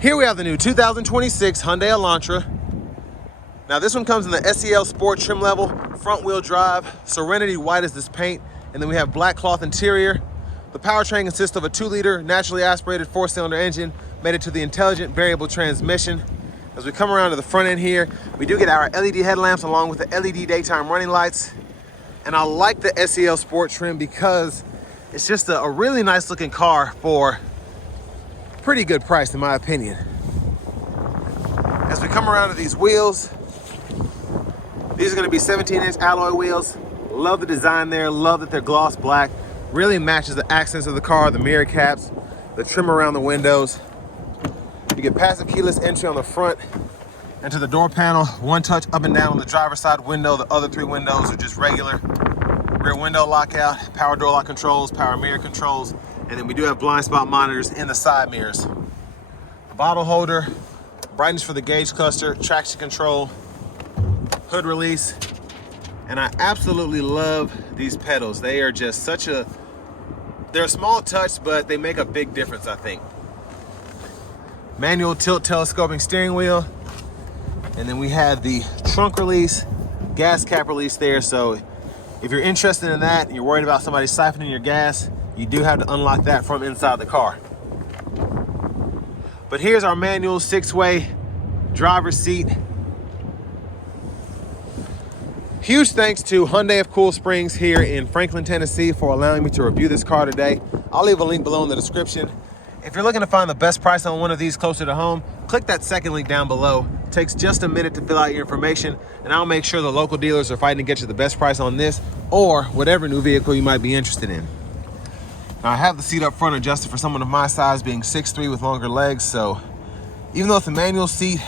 Here we have the new 2026 Hyundai Elantra. Now this one comes in the SEL Sport trim level, front wheel drive, Serenity white is this paint, and then we have black cloth interior. The powertrain consists of a 2-liter naturally aspirated 4-cylinder engine mated to the intelligent variable transmission. As we come around to the front end here, we do get our LED headlamps along with the LED daytime running lights. And I like the SEL Sport trim because it's just a really nice looking car for pretty good price in my opinion. As we come around to these wheels, these are going to be 17-inch alloy wheels. Love the design there, love that they're gloss black. Really matches the accents of the car, the mirror caps, the trim around the windows. You get passive keyless entry on the front and to the door panel. One touch up and down on the driver's side window. The other 3 windows are just regular. Rear window lockout, power door lock controls, power mirror controls, and then we do have blind spot monitors in the side mirrors. Bottle holder, brightness for the gauge cluster, traction control, hood release, and I absolutely love these pedals. They are just they're a small touch, but they make a big difference, I think. Manual tilt telescoping steering wheel, and then we have the trunk release, gas cap release there, so if you're interested in that and you're worried about somebody siphoning your gas, you do have to unlock that from inside the car. But here's our manual 6-way driver's seat. Huge thanks to Hyundai of Cool Springs here in Franklin, Tennessee for allowing me to review this car today. I'll leave a link below in the description. If you're looking to find the best price on one of these closer to home, click that second link down below. It takes just a minute to fill out your information, and I'll make sure the local dealers are fighting to get you the best price on this or whatever new vehicle you might be interested in. Now, I have the seat up front adjusted for someone of my size, being 6'3" with longer legs, so even though it's a manual seat,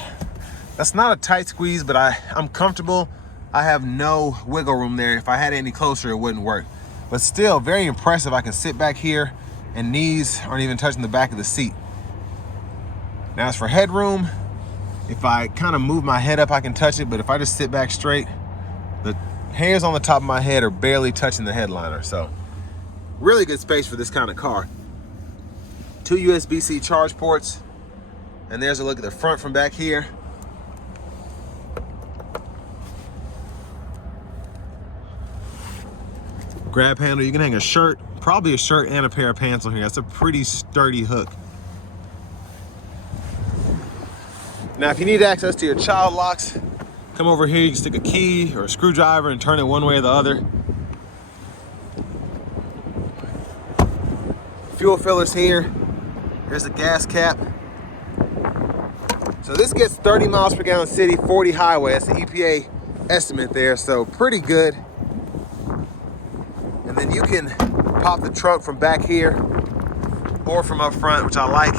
that's not a tight squeeze, but I'm comfortable. I have no wiggle room there. If I had it any closer, it wouldn't work. But still, very impressive. I can sit back here and knees aren't even touching the back of the seat. Now, as for headroom, if I kind of move my head up, I can touch it, but if I just sit back straight, the hairs on the top of my head are barely touching the headliner. So really good space for this kind of car. 2 USB-C charge ports, and there's a look at the front from back here. Grab handle, you can hang a shirt, probably a shirt and a pair of pants on here. That's a pretty sturdy hook. Now, if you need access to your child locks, come over here, you can stick a key or a screwdriver and turn it one way or the other. Fuel fillers here. There's the gas cap. So this gets 30 miles per gallon city, 40 highway. That's the EPA estimate there, so pretty good. And then you can pop the trunk from back here or from up front, which I like.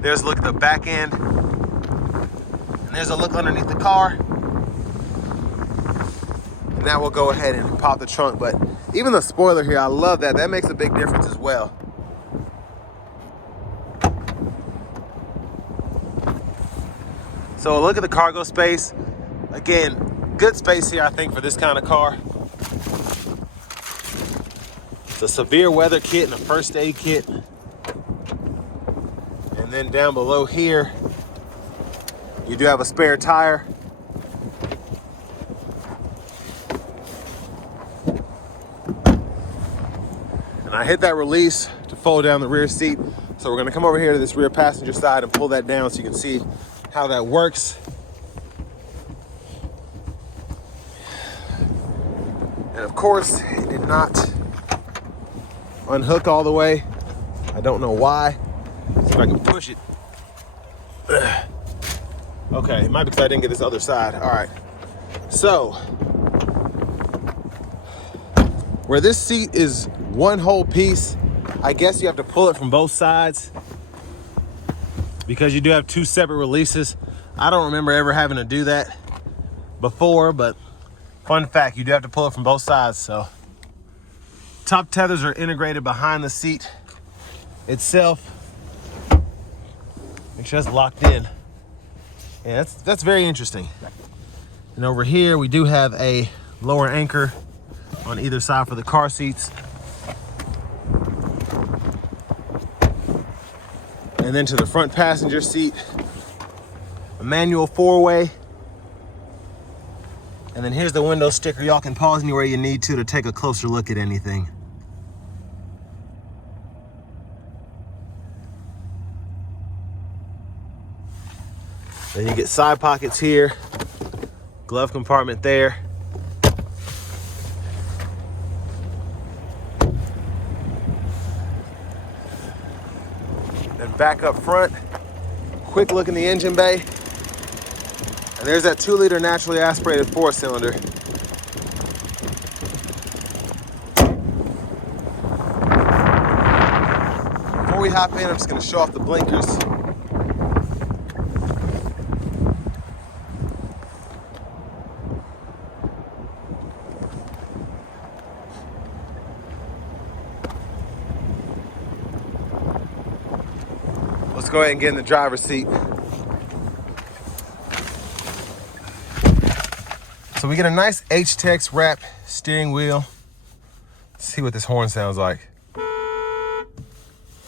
There's a look at the back end. And there's a look underneath the car. And now we'll go ahead and pop the trunk. But even the spoiler here, I love that. That makes a big difference as well. So a look at the cargo space. Again, good space here, I think, for this kind of car. It's a severe weather kit and a first aid kit. And then down below here, you do have a spare tire. And I hit that release to fold down the rear seat. So we're gonna come over here to this rear passenger side and pull that down so you can see how that works. And of course, it did not unhook all the way. I don't know why. See if I can push it. Okay, it might be because I didn't get this other side. All right. So, where this seat is one whole piece, I guess you have to pull it from both sides because you do have 2 separate releases. I don't remember ever having to do that before, but fun fact, you do have to pull it from both sides. So top tethers are integrated behind the seat itself. Make sure that's locked in. Yeah, that's very interesting. And over here, we do have a lower anchor on either side for the car seats. And then to the front passenger seat, a manual 4-way. And then here's the window sticker. Y'all can pause anywhere you need to take a closer look at anything. Then you get side pockets here, glove compartment there. And back up front, quick look in the engine bay. And there's that 2-liter naturally aspirated 4-cylinder. Before we hop in, I'm just gonna show off the blinkers. Let's go ahead and get in the driver's seat. So we get a nice H-Tex wrap steering wheel. Let's see what this horn sounds like. I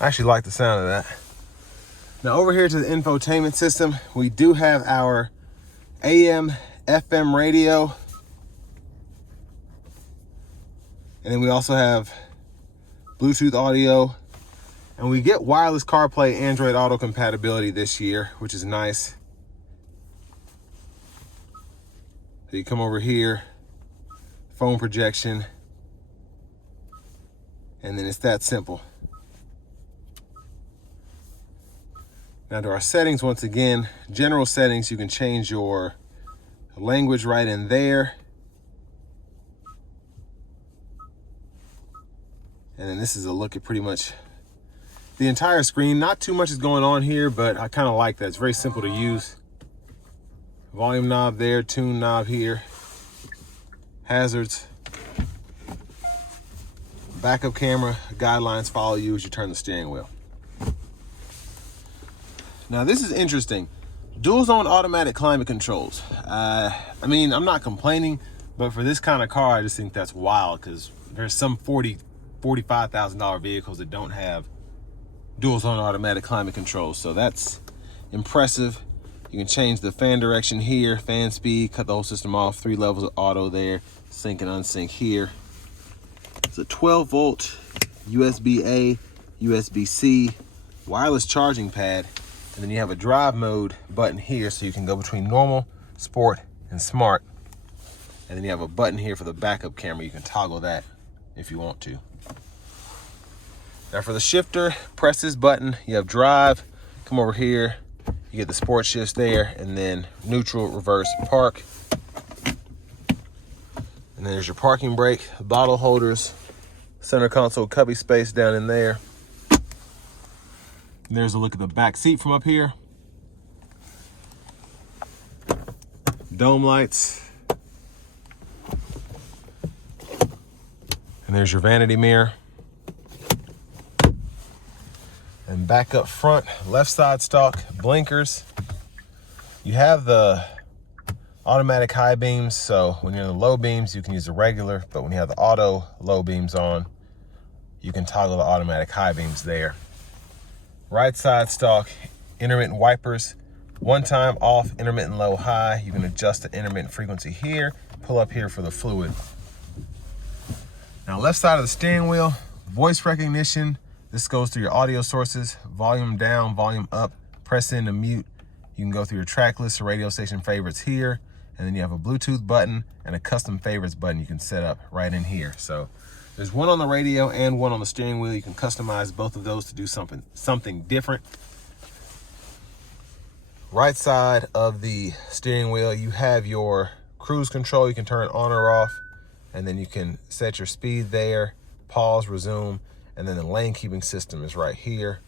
actually like the sound of that. Now over here to the infotainment system, we do have our AM, FM radio. And then we also have Bluetooth audio. And we get wireless CarPlay, Android Auto compatibility this year, which is nice. So you come over here, phone projection, and then it's that simple. Now to our settings, once again, general settings, you can change your language right in there. And then this is a look at pretty much the entire screen. Not too much is going on here, but I kind of like that. It's very simple to use. Volume knob there, tune knob here. Hazards. Backup camera, guidelines follow you as you turn the steering wheel. Now this is interesting. Dual zone automatic climate controls. I mean, I'm not complaining, but for this kind of car, I just think that's wild because there's some $45,000 vehicles that don't have dual zone automatic climate controls. So that's impressive. You can change the fan direction here, fan speed, cut the whole system off, 3 levels of auto there, sync and unsync here. It's a 12-volt USB-A, USB-C, wireless charging pad, and then you have a drive mode button here so you can go between normal, sport, and smart. And then you have a button here for the backup camera. You can toggle that if you want to. Now for the shifter, press this button. You have drive, come over here, you get the sport shifts there, and then neutral, reverse, park. And then there's your parking brake, bottle holders, center console cubby space down in there. And there's a look at the back seat from up here. Dome lights. And there's your vanity mirror. And back up front, left side stalk, blinkers. You have the automatic high beams, so when you're in the low beams, you can use the regular, but when you have the auto low beams on, you can toggle the automatic high beams there. Right side stalk, intermittent wipers, one time off, intermittent low high. You can adjust the intermittent frequency here, pull up here for the fluid. Now left side of the steering wheel, voice recognition. This goes through your audio sources, volume down, volume up, press in to mute. You can go through your track list or radio station favorites here, and then you have a Bluetooth button and a custom favorites button you can set up right in here. So there's one on the radio and one on the steering wheel. You can customize both of those to do something different. Right side of the steering wheel, you have your cruise control. You can turn it on or off, and then you can set your speed there, pause, resume. And then the lane keeping system is right here.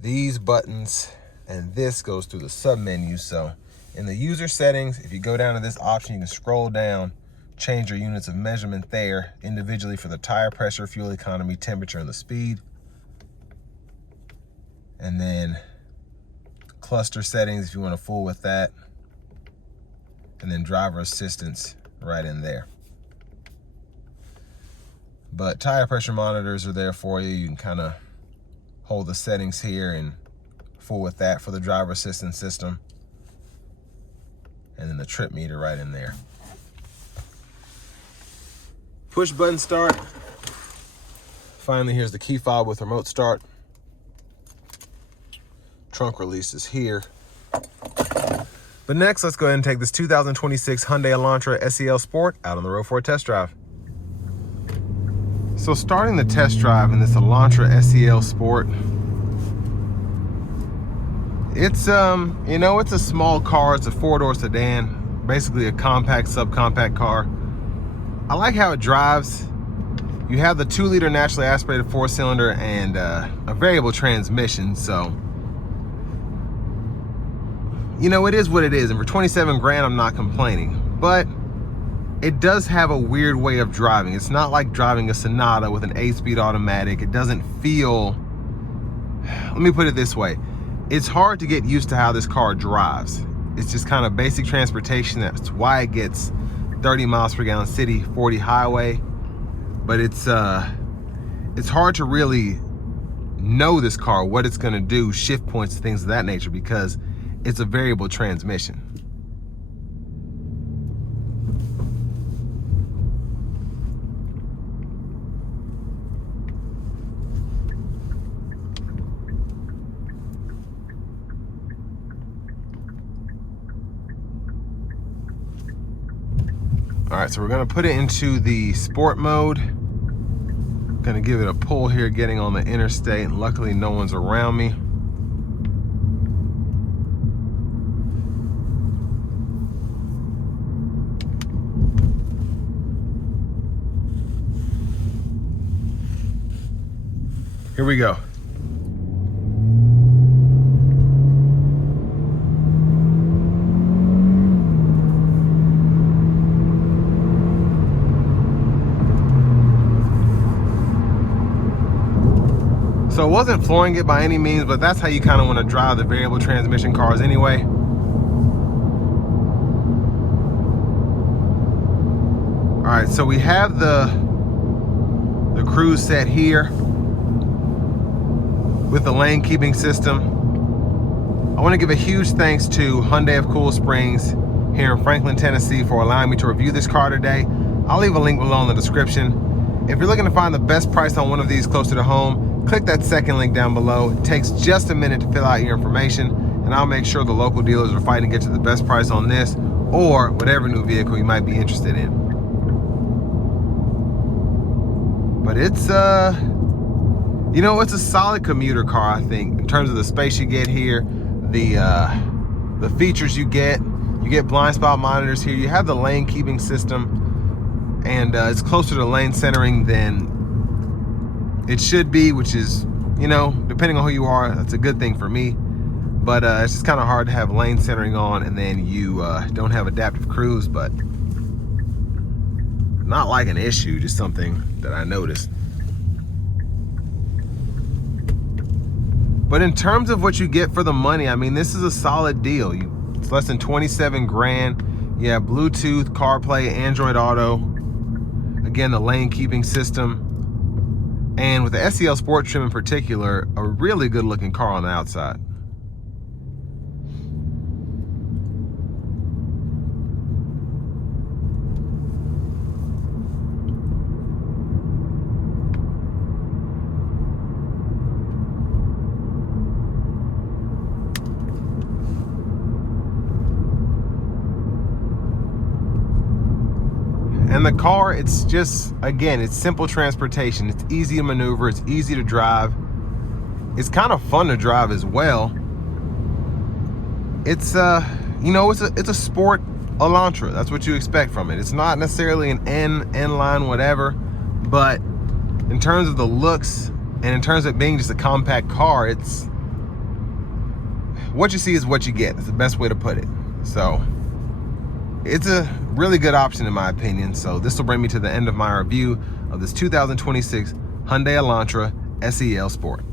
These buttons and this goes through the sub menu. So in the user settings, if you go down to this option, you can scroll down, change your units of measurement there individually for the tire pressure, fuel economy, temperature, and the speed. And then cluster settings if you want to fool with that. And then driver assistance right in there. But tire pressure monitors are there for you. You can kind of hold the settings here and fool with that for the driver assistance system. And then the trip meter right in there. Push button start. Finally, here's the key fob with remote start. Trunk release is here. But next, let's go ahead and take this 2026 Hyundai Elantra SEL Sport out on the road for a test drive. So starting the test drive in this Elantra SEL Sport, it's you know, it's a small car. It's a 4-door sedan, basically a compact, subcompact car. I like how it drives. You have the 2-liter naturally aspirated 4-cylinder and a variable transmission, so you know, it is what it is. And for 27 grand, I'm not complaining, but it does have a weird way of driving. It's not like driving a Sonata with an 8-speed automatic. It doesn't feel, let me put it this way. It's hard to get used to how this car drives. It's just kind of basic transportation. That's why it gets 30 miles per gallon city, 40 highway. But it's hard to really know this car, what it's gonna do, shift points, things of that nature, because it's a variable transmission. All right, so we're gonna put it into the sport mode. Gonna give it a pull here, getting on the interstate, and luckily no one's around me. Here we go. So it wasn't flooring it by any means, but that's how you kind of want to drive the variable transmission cars anyway. All right, so we have the cruise set here with the lane keeping system. I want to give a huge thanks to Hyundai of Cool Springs here in Franklin, Tennessee for allowing me to review this car today. I'll leave a link below in the description. If you're looking to find the best price on one of these closer to home, click that second link down below. It takes just a minute to fill out your information, and I'll make sure the local dealers are fighting to get you the best price on this or whatever new vehicle you might be interested in. But it's you know, it's a solid commuter car, I think, in terms of the space you get here, the features you get blind spot monitors here, you have the lane keeping system, and it's closer to lane centering than it should be, which is, you know, depending on who you are, that's a good thing for me. But it's just kind of hard to have lane centering on and then you don't have adaptive cruise, but not like an issue, just something that I noticed. But in terms of what you get for the money, I mean, this is a solid deal. It's less than 27 grand. You have Bluetooth, CarPlay, Android Auto. Again, the lane keeping system. And with the SEL Sport trim in particular, a really good looking car on the outside. And the car, it's just, again, it's simple transportation. It's easy to maneuver, it's easy to drive. It's kind of fun to drive as well. It's you know, it's a sport Elantra. That's what you expect from it. It's not necessarily an N-line, whatever, but in terms of the looks and in terms of being just a compact car, it's what you see is what you get. It's the best way to put it. So it's a really good option in my opinion. So this will bring me to the end of my review of this 2026 Hyundai Elantra SEL Sport.